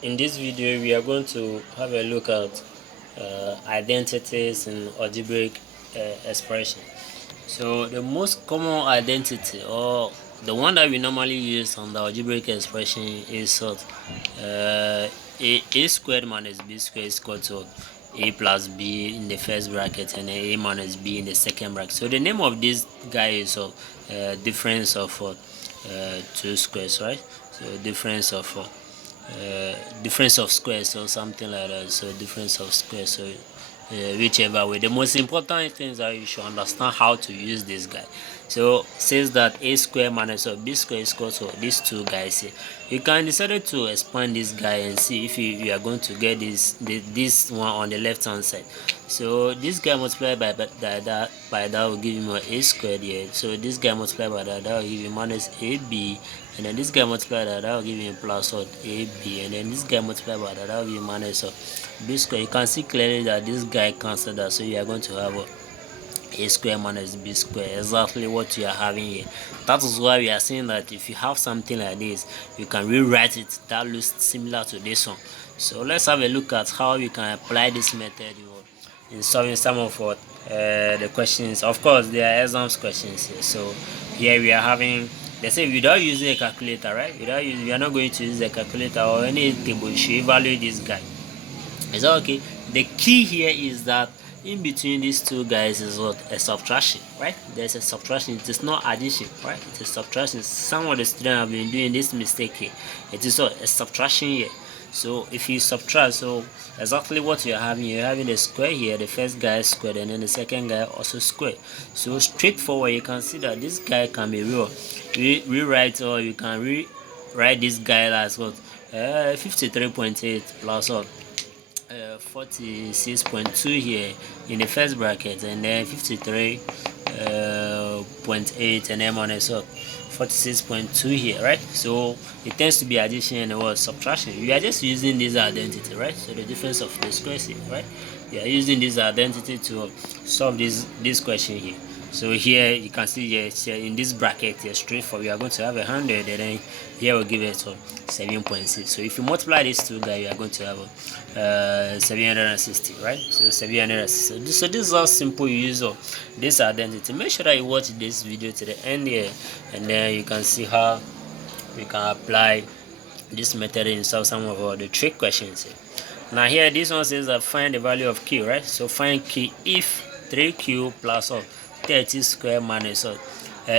In this video, we are going to have a look at identities in algebraic expression. So the most common identity, or the one that we normally use on the algebraic expression, is a squared minus b squared is equal to a plus b in the first bracket and a minus b in the second bracket. So the name of this guy is difference of two squares, right? So difference of squares or something like that. So difference of squares. So whichever way. The most important thing is that you should understand how to use this guy. So says that a square minus b square is equal to these two guys here. You can decide to expand this guy and see if you are going to get this one on the left hand side. So this guy multiplied by that will give you a squared here. So this guy multiplied by that will give you minus ab, and then this guy multiplied by that will give you plus ab, and then this guy multiplied by that will give you minus b square. You can see clearly that this guy cancels that, so you are going to have a square minus b square, exactly what you are having here. That is why we are saying that if you have something like this, you can rewrite it that looks similar to this one. So let's have a look at how we can apply this method in solving some of what the questions. Of course, there are exams questions here. So here we are having, they say without using a calculator, right? We are not going to use a calculator or any table. You should evaluate this guy. Is that okay? The key here is that in between these two guys is what? A subtraction, right? There's a subtraction. It is not addition, right? It is subtraction. Some of the students have been doing this mistake here. It is what? A subtraction here. So if you subtract, so exactly what you're having a square here. The first guy is squared and then the second guy also squared. So straightforward, you can see that this guy can be rewrite, or you can rewrite this guy as what? 53.8 plus what? 46.2 here in the first bracket, and then 53.8 and then minus 46.2 here, right? So it tends to be addition and what? Subtraction. We are just using this identity, right? So the difference of the squares here, right? We are using this identity to solve this question here. So here you can see here in this bracket here, straightforward, we are going to have 100, and then here we'll give it 7.6. So if you multiply these two guys, you are going to have 760, right? So 760. So this is how simple use of this identity. Make sure that you watch this video to the end here, and then you can see how we can apply this method in solve some of the trick questions here. Now here this one says that find the value of q, right? So find q if 3q plus 30 square minus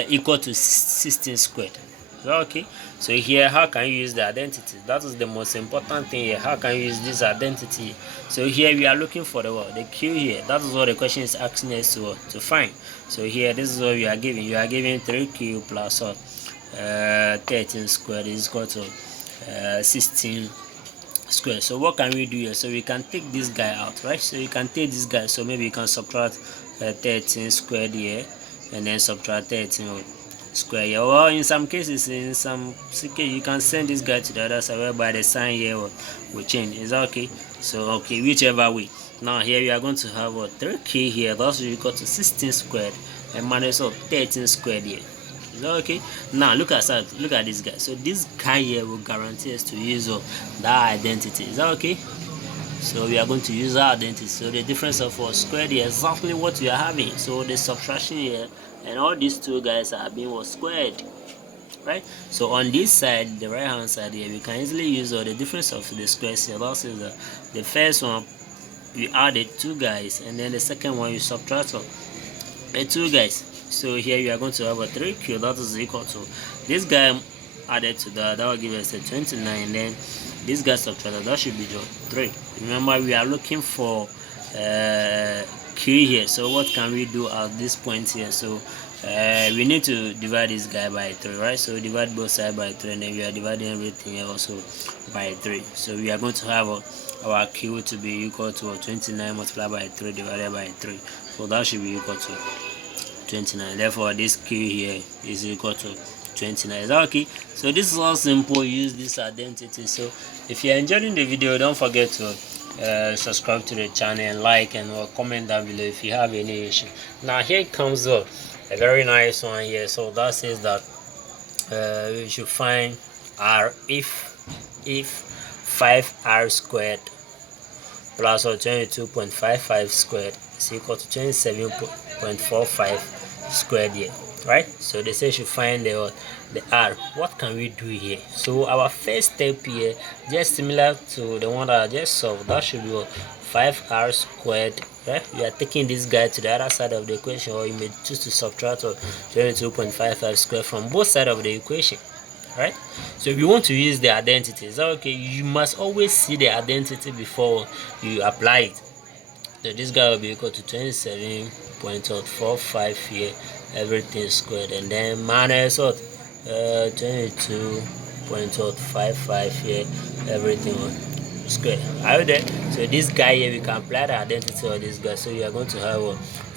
equal to 16 squared. Okay, so here how can you use the identity? That is the most important thing here. How can you use this identity? So here we are looking for the q here. That is what the question is asking us to find. So here this is what we are giving. You are giving 3q plus 13 squared is equal to 16 square. So what can we do here? So we can take this guy out, right? So you can take this guy, so maybe you can subtract 13 squared here and then subtract 13 square here. Well, in some cases, you can send this guy to the other side whereby the sign here will change. Is that okay? So okay, whichever way. Now here we are going to have 3k here. That's equal to 16 squared and minus 13 squared here. Okay, now look at this guy. So this guy here will guarantee us to use that identity. Is that okay? So we are going to use our identity. So the difference of squared is exactly what we are having. So the subtraction here and all these two guys are being squared, right? So on this side, the right hand side here, we can easily use the difference of the squares here. That is the first one we added two guys, and then the second one you subtract the two guys. So here you are going to have a 3q that is equal to this guy added to that will give us a 29, and then this guy subtracted, that should be 3. Remember, we are looking for q here. So what can we do at this point here? So we need to divide this guy by 3, right? So divide both sides by 3, and then we are dividing everything also by 3. So we are going to have our q to be equal to 29 multiplied by 3 divided by 3. So that should be equal to 29. Therefore this q here is equal to 29. Is that okay? So this is how simple use this identity. So if you're enjoying the video, don't forget to subscribe to the channel and like and comment down below if you have any issue. Now here comes a very nice one here. So that says that we should find our if 5r squared plus or 22.55 squared is equal to 27.45 squared here, right? So they say you should find the r. What can we do here? So our first step here, just similar to the one that I just solved, that should be 5r squared, right? We are taking this guy to the other side of the equation, or you may choose to subtract 22.55 squared from both sides of the equation, right? So if you want to use the identities, okay, you must always see the identity before you apply it. So this guy will be equal to 27.45 here, everything squared, and then minus what, 22.55 here, everything squared. Are you there? So this guy here, we can apply the identity of this guy. So you are going to have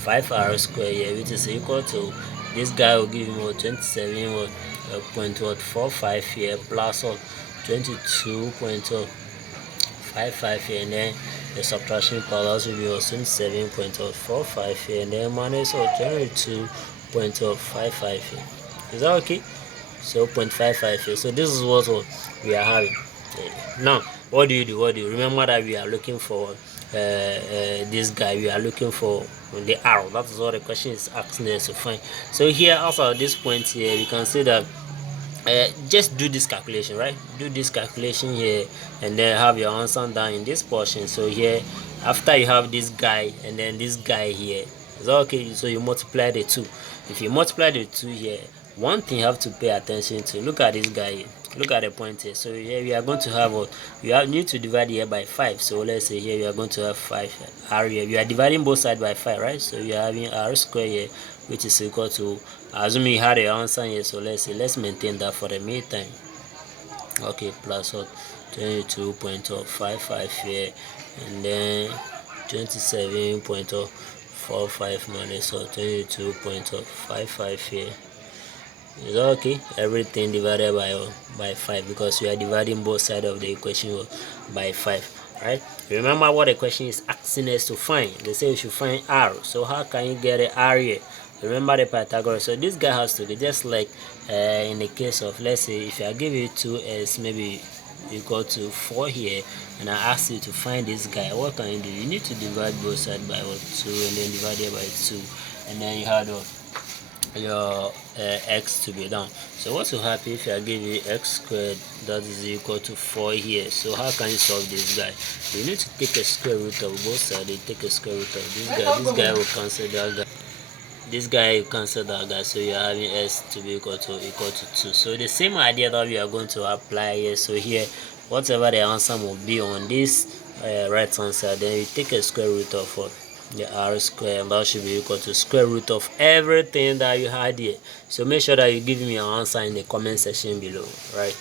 5r squared here, which is equal to, this guy will give you 27.45 here plus 22.55 here, and then the subtraction power will be 27.45 here, and then minus 22.55 here. Is that okay? So 0.55 here. So this is what we are having. Now, what do you do? Remember that we are looking for this guy. We are looking for the r. That is what the question is asking us to find. So here, also at this point here, we can see that just do this calculation, right? Do this calculation here, and then have your answer down in this portion. So here, after you have this guy and then this guy here, is that okay? So you multiply the two. If you multiply the two here, one thing you have to pay attention to, look at this guy here. Look at the point here. So here we are going to have what you need to divide here by 5. So let's say here we are going to have 5 r here. We are dividing both sides by 5, right? So we are having r squared here, which is equal to, assuming you had the answer here. So let's maintain that for the meantime. Okay, plus what, 22.55 here, and then 27.45 minus 22.55 here. Is that okay? Everything divided by 5, because we are dividing both sides of the equation by 5, right? Remember what the question is asking us to find. They say you should find r. So how can you get the r here? Remember the Pythagoras. So this guy has to be just like in the case of, let's say if I give you 2s maybe equal to 4 here, and I ask you to find this guy, what can you do? You need to divide both sides by 2, and then divide it by 2, and then you have your x to be down. So what will happen if I give you x squared that is equal to 4 here? So how can you solve this guy? You need to take a square root of both sides. You take a square root of this guy. This guy will cancel that guy. This guy will cancel that guy. So you are having s to be equal to 2. So the same idea that we are going to apply here. So here, whatever the answer will be on this right hand side, then you take a square root of what, the r square, and that should be equal to square root of everything that you had here. So make sure that you give me your answer in the comment section below, right?